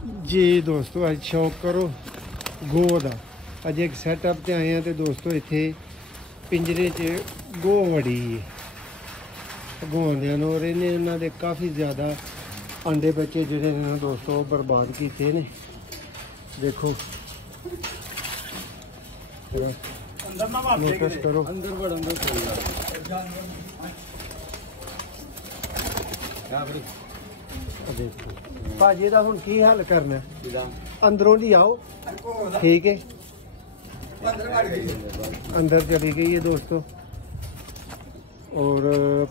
जी दोस्तों अज शौक करो गो का। अज एक सैटअप से आए हैं तो दोस्तों इत्थे पिंजरे च गो वड़ी गौंदियां ने और इन्हें दे काफ़ी ज़्यादा अंडे बच्चे जोड़े ने दोस्तों बर्बाद किए ने। देखो नोटिस करो देखो भाजी का हुण की हल करना अंदरों ही आओ ठीक है अंदर चली गई है दोस्तों और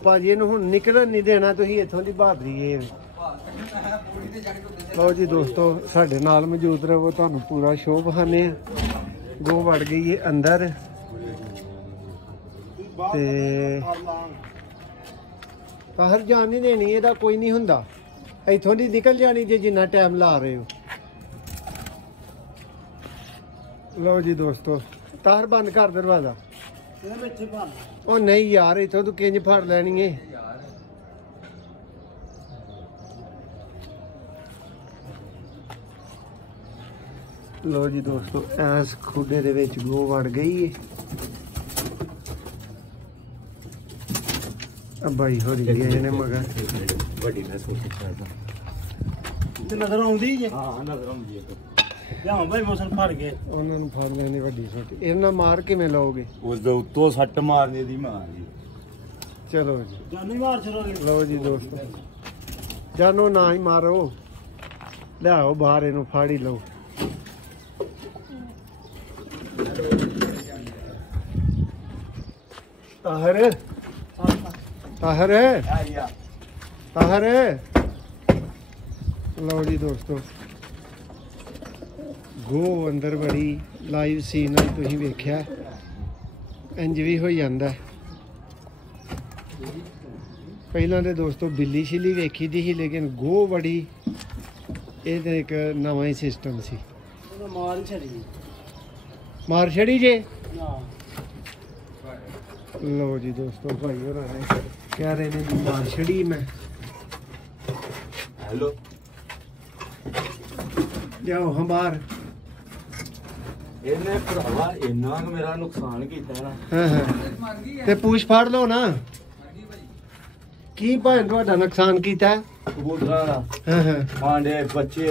भाजी नूं हुण निकलन नहीं देना तुसीं इत्थों दी बहादरी है। लो जी दोस्तों साडे नाल मौजूद रहो तुहानूं पूरा शो विखाने गो वड़ गई है अंदर ते बाहर जान नहीं देनी इहदा कोई नहीं हुंदा इत्थों दी निकल जानी जे जिन्ना टाइम ला रहे हो। लो जी दोस्तों तार बंद कर दरवाजा ओ नहीं यार इत्थों तू किंज फड़ लैनी है। लो जी दोस्तों इस खुडे दे विच गो वड़ गई है भाई हो रही है ने मगर बड़ी नजर आउंदी है हां नजर आउंदी है ਜਾਂ ਭਾਈ ਮੌਸਮ ਫੜ ਗਏ ਉਹਨਾਂ ਨੂੰ ਫੜ ਲੈਣੀ ਵੱਡੀ ਛੋਟੀ ਇਹਨਾਂ ਮਾਰ ਕਿਵੇਂ ਲਾਓਗੇ ਉਸ ਦੇ ਉੱਤੋਂ ਸੱਟ ਮਾਰਨੇ ਦੀ ਮਾਰ ਜੀ ਚਲੋ ਜੀ ਜਾਨੂ ਮਾਰ ਛੜੋਗੇ। ਲਓ ਜੀ ਦੋਸਤੋ ਜਾਨੂ ਨਾ ਹੀ ਮਾਰੋ ਲਿਆਓ ਬਾਹਰ ਇਹਨੂੰ ਫੜ ਹੀ ਲਓ। ਤਾਹਰ ਤਾਹਰ ਤਾਹਰ ਲਓ ਜੀ ਦੋਸਤੋ गो अंदर बड़ी लाइव सीन है तुसीं वेख्या इंज भी हो जाता है। पहला तो दोस्तों बिल्ली छिली वेखी दी ही लेकिन गो बड़ी ये तो एक नवा ही सिस्टम सी मार छड़ी जे। लो जी दोस्तों भाई हो रहा है कह रहे ने मार छड़ी मैं हेलो जाओ हमार ਇਹਨੇ ਭਰਾਵਾ ਇੰਨਾ ਕਿ ਮੇਰਾ ਨੁਕਸਾਨ ਕੀਤਾ ਨਾ ਹਾਂ ਤੇ ਪੂਛ ਫਾੜ ਲਓ ਨਾ ਕੀ ਭਾਂ ਤੁਹਾਡਾ ਨੁਕਸਾਨ ਕੀਤਾ ਕਬੂਤਰਾਂ ਦਾ ਹਾਂ ਆਂਡੇ ਬੱਚੇ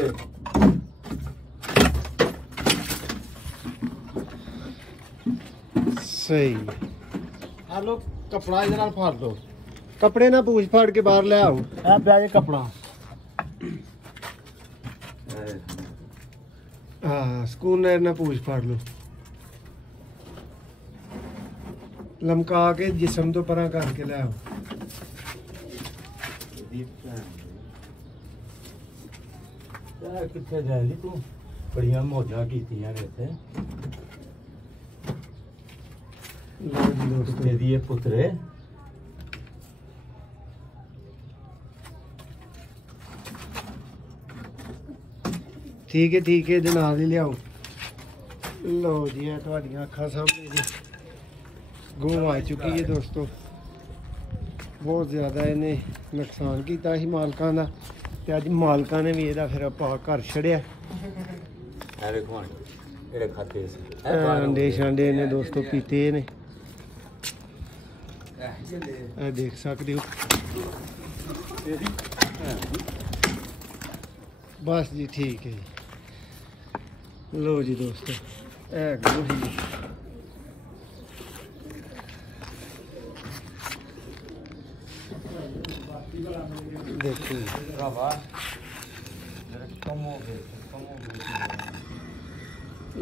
ਸਹੀ ਆ ਲੋ ਕਪੜਾ ਇਹਦੇ ਨਾਲ ਫਾੜ ਦੋ ਕੱਪੜੇ ਨਾਲ ਪੂਛ ਫਾੜ ਕੇ ਬਾਹਰ ਲੈ ਆਓ ਆ ਪਿਆ ਜੇ ਕਪੜਾ हाँ स्कूल ना पूछ फाड़ लो लमका के जिसम तो परा करके ले आओ। कितने जाए तू बड़िया मौजा कीतियां ने इत्थे लो जी दोस्तों दी पुत्रे ठीक है ਇਹਦੇ ਨਾਲ ਹੀ ਲਿਆਓ। ਲਓ ਜੀ ਇਹ ਤੁਹਾਡੀਆਂ ਅੱਖਾਂ ਸਾਹਮਣੇ ਜੀ ਗੋ ਆ ਚੁੱਕੀ ਹੈ ਦੋਸਤੋ ਬਹੁਤ ਜ਼ਿਆਦਾ ਇਹਨੇ ਨੁਕਸਾਨ ਕੀਤਾ ਸੀ ਮਾਲਕਾਂ ਦਾ ਤੇ ਅੱਜ ਮਾਲਕਾਂ ਨੇ ਵੀ ਇਹਦਾ ਫਿਰ ਆਪਾਂ ਘਰ ਛੜਿਆ। ਇਹ ਵੇਖੋ ਇਹਦੇ ਖਾਤੇ ਸੀ ਅੰਡੇ ਛਾਂਡੇ ਨੇ ਦੋਸਤੋ ਪੀਤੇ ਨੇ ਇਹ ਦੇਖ ਸਕਦੇ ਹੋ। बस जी ठीक है जी। लो जी दोस्तों गोही देखो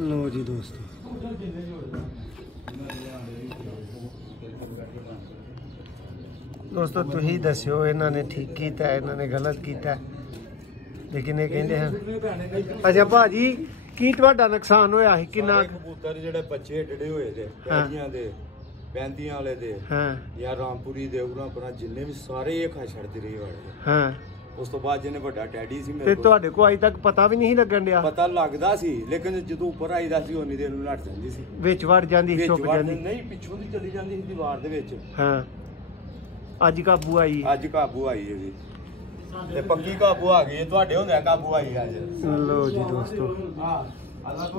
लो जी दोस्तों तुही दस्यो इन्होंने ठीक किया इन्होंने गलत किया लेकिन ये कहते हैं अच्छा भाजी की तुहाडा नुकसान होया है किन्ना कबूतर जेडे बच्चे डड़े होए थे पैंदियां दे पैंदियां वाले दे हां या रामपुरी दे उरा परा जिन्ने भी सारे ये खा छड़दी रही वाले हां उस तो बाद जिन्ने बड़ा डैडी सी मेरे ते तुहाडे को अज तक पता भी नहीं लगन दिया पता लगदा सी लेकिन जदों ऊपर आईदा सी ओनी देर नूं लट जांदी सी विच वड़ जांदी छुप जांदी नहीं पिछों दी चली जांदी सी दीवार दे विच हां अज काबू आई है जी ਤੇ ਪੱਕੀ ਕਾਬੂ ਆ ਗਈ ਤੁਹਾਡੇ ਹੁੰਦਿਆਂ ਕਾਬੂ ਆਈ ਅੱਜ ਲਓ ਜੀ ਦੋਸਤੋ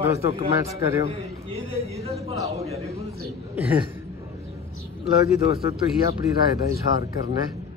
ਦੋਸਤੋ ਕਮੈਂਟਸ ਕਰਿਓ ਇਹਦਾ ਤੇ ਭਲਾ ਹੋ ਗਿਆ ਦੇਖੋ ਸਹੀ ਲਓ ਜੀ ਦੋਸਤੋ ਤੁਸੀਂ ਆਪਣੀ ਰਾਏ ਦਾ ਇਜ਼ਹਾਰ ਕਰਨਾ ਹੈ